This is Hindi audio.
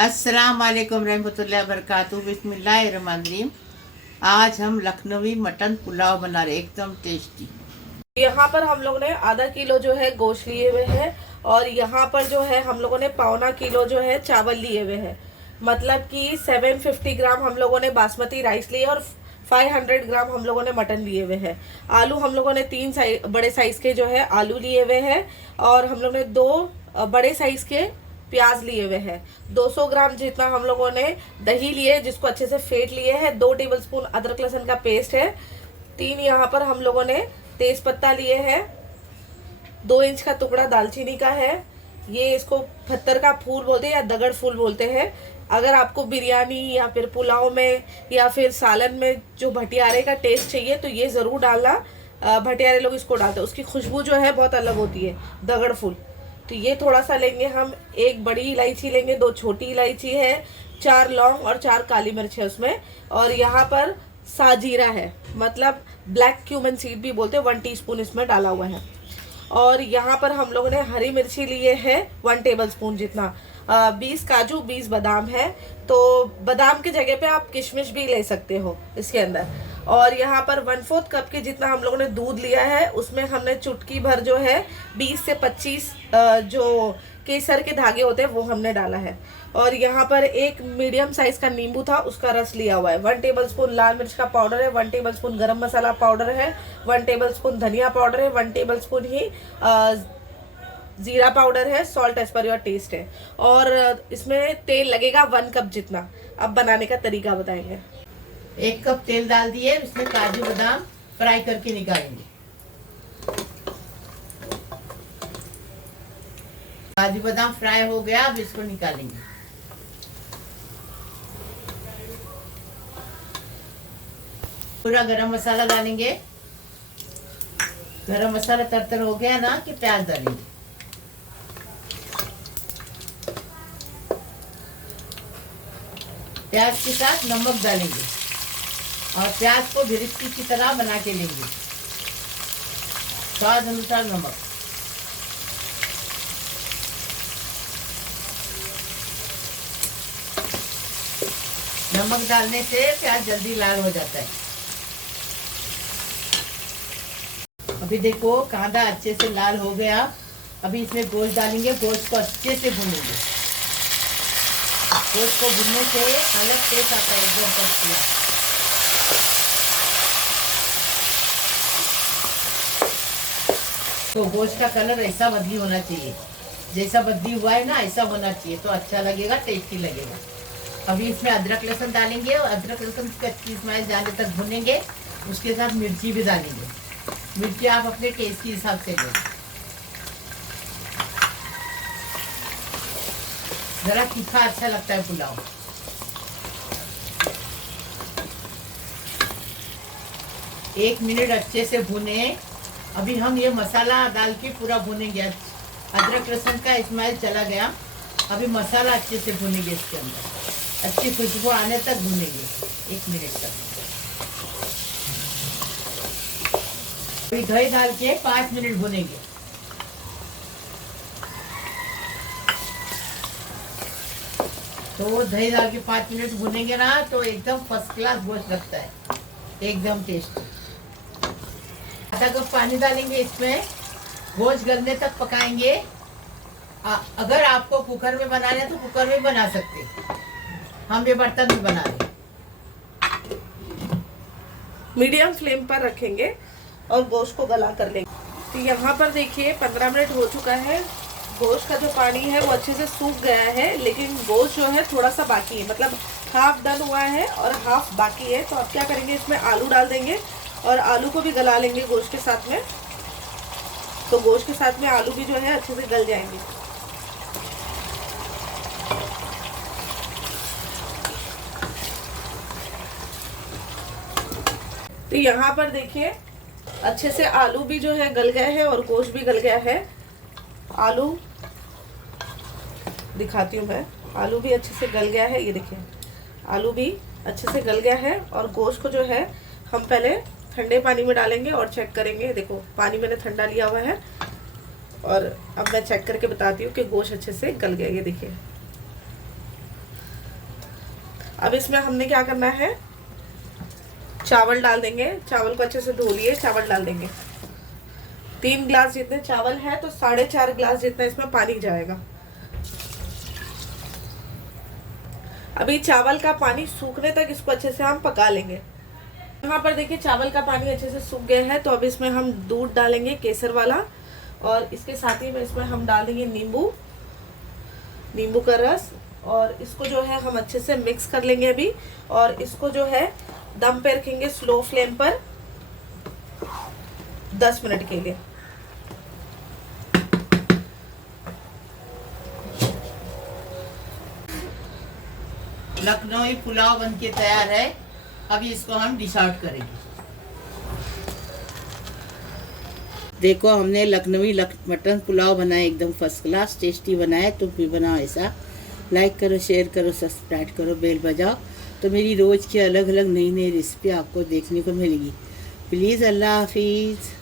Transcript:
अस्सलाम वालेकुम रहमतुल्लाहि वबरकातुहू। बिस्मिल्लाहिर्रहमानिर्रहीम। आज हम लखनवी मटन पुलाव बना रहे, एकदम टेस्टी। यहाँ पर हम लोगों ने आधा किलो जो है गोश्त लिए हुए हैं और यहाँ पर जो है हम लोगों ने पौना किलो जो है चावल लिए हुए हैं। मतलब कि 750 ग्राम हम लोगों ने बासमती राइस लिए और 500 ग्राम हम लोगों ने मटन लिए हुए हैं। आलू हम लोगों ने बड़े साइज के जो है आलू लिए हुए हैं और हम लोगों ने दो बड़े साइज के प्याज लिए हुए हैं। 200 ग्राम जितना हम लोगों ने दही लिए जिसको अच्छे से फेंट लिए है। 2 टेबलस्पून अदरक लहसुन का पेस्ट है। 3 यहाँ पर हम लोगों ने तेज पत्ता लिए हैं। 2 इंच का टुकड़ा दालचीनी का है। ये इसको पत्थर का फूल बोलते हैं या दगड़ फूल बोलते हैं। अगर आपको बिरयानी या फिर पुलाव में या फिर सालन में जो भटियारे का टेस्ट चाहिए तो ये ज़रूर डालना। भटियारे लोग इसको डालते हैं, उसकी खुशबू जो है बहुत अलग होती है, दगड़ फूल। तो ये थोड़ा सा लेंगे हम। 1 बड़ी इलायची लेंगे, 2 छोटी इलायची है, 4 लौंग और 4 काली मिर्च है उसमें। और यहाँ पर साजीरा है, मतलब ब्लैक क्यूमन सीड भी बोलते हैं, 1 टीस्पून इसमें डाला हुआ है। और यहाँ पर हम लोगों ने हरी मिर्ची लिए है 1 टेबलस्पून जितना। 20 काजू 20 बादाम है, तो बादाम की जगह पे आप किशमिश भी ले सकते हो इसके अंदर। और यहाँ पर 1/4 कप के जितना हम लोगों ने दूध लिया है, उसमें हमने चुटकी भर जो है 20 से 25 जो केसर के धागे होते हैं वो हमने डाला है। और यहाँ पर एक मीडियम साइज का नींबू था, उसका रस लिया हुआ है। 1 टेबलस्पून लाल मिर्च का पाउडर है, 1 टेबलस्पून गरम मसाला पाउडर है, 1 टेबलस्पून धनिया पाउडर है, 1 टेबलस्पून ही जीरा पाउडर है, salt as per your taste है। और इसमें तेल लगेगा 1 कप जितना। अब बनाने का तरीका बताएंगे। 1 कप तेल डाल दिए, इसमें काजू बादाम फ्राई करके निकालेंगे। काजू बादाम फ्राई हो गया, अब इसको निकालेंगे। पूरा गरम मसाला डालेंगे। गरम मसाला तरतर हो गया ना कि प्याज डालेंगे। प्याज के साथ नमक डालेंगे और प्याज को बिरिस्ती की तरह बना के लेंगे। स्वाद अनुसार नमक। नमक डालने से प्याज जल्दी लाल हो जाता है। अभी देखो कांदा अच्छे से लाल हो गया। अभी इसमें गोश्त डालेंगे, गोश्त को अच्छे से भूनेंगे। गोश्त को भूनने से अलग टेस्ट आता है, एकदम टेस्टी। तो गोश्त का कलर ऐसा बदली होना चाहिए, जैसा बदली हुआ है ना ऐसा होना चाहिए, तो अच्छा लगेगा, टेस्टी लगेगा। अभी इसमें अदरक लहसुन डालेंगे और अदरक लहसुन की कच्ची स्मेल जाने तक भूनेंगे। उसके साथ मिर्ची भी डालेंगे। मिर्ची आप अपने टेस्ट के हिसाब से लें। जरा तीखा अच्छा लगता है पुलाव। एक मिनट अच्छे से भुने। अभी हम ये मसाला डाल के पूरा भुनेंगे। अदरक लहसुन का स्मेल चला गया। अभी मसाला अच्छे से भुनेंगे, इसके अंदर अच्छी खुशबू आने तक भुनेंगे 1 मिनट तक। अभी दही डाल के 5 मिनट भुनेंगे। तो दही डाल के 5 मिनट भुनेंगे ना तो एकदम फर्स्ट क्लास गोश्त लगता है, एकदम टेस्टी। आधा कप पानी डालेंगे इसमें। गोश्त गलने तक पकाएंगे। अगर आपको कुकर में बनाना है तो कुकर में बना सकते, हम ये बर्तन में बना रहे। मीडियम फ्लेम पर रखेंगे और गोश्त को गला कर लेंगे। तो यहाँ पर देखिए 15 मिनट हो चुका है। गोश्त का जो पानी है वो अच्छे से सूख गया है, लेकिन गोश्त जो है थोड़ा सा बाकी है, मतलब हाफ डन हुआ है और हाफ बाकी है। तो अब क्या करेंगे, इसमें आलू डाल देंगे और आलू को भी गला लेंगे गोश्त के साथ में। तो गोश्त के साथ में आलू भी जो है अच्छे से गल जाएंगे। तो यहाँ पर देखिए अच्छे से आलू भी जो है गल गए हैं और गोश्त भी गल गया है। आलू दिखाती हूँ मैं, आलू भी अच्छे से गल गया है। ये देखिए आलू भी अच्छे से गल गया है। और गोश्त को जो है हम पहले ठंडे पानी में डालेंगे और चेक करेंगे। देखो पानी मैंने ठंडा लिया हुआ है और अब मैं चेक करके बताती हूँ कि गोश्त अच्छे से गल गया। ये देखिए अब इसमें हमने क्या करना है, चावल डाल देंगे। चावल को अच्छे से धो लिए, चावल डाल देंगे। 3 ग्लास जितने चावल है तो 4.5 ग्लास जितना इसमें पानी जाएगा। अभी चावल का पानी सूखने तक इसको अच्छे से हम पका लेंगे। यहाँ पर देखिए चावल का पानी अच्छे से सूख गया है, तो अब इसमें हम दूध डालेंगे केसर वाला, और इसके साथ ही में इसमें हम डाल देंगे नींबू का रस, और इसको जो है हम अच्छे से मिक्स कर लेंगे अभी। और इसको जो है दम पे रखेंगे स्लो फ्लेम पर 10 मिनट के लिए। लखनवी पुलाव बनके तैयार है। अभी इसको हम डिश आउट करेंगे। देखो हमने लखनवी मटन पुलाव बनाया, एकदम फर्स्ट क्लास टेस्टी बनाया। तुम भी बनाओ ऐसा। लाइक करो, शेयर करो, सब्सक्राइब करो, बेल बजाओ, तो मेरी रोज़ की अलग अलग नई नई रेसिपी आपको देखने को मिलेगी। प्लीज़, अल्लाह हाफिज़।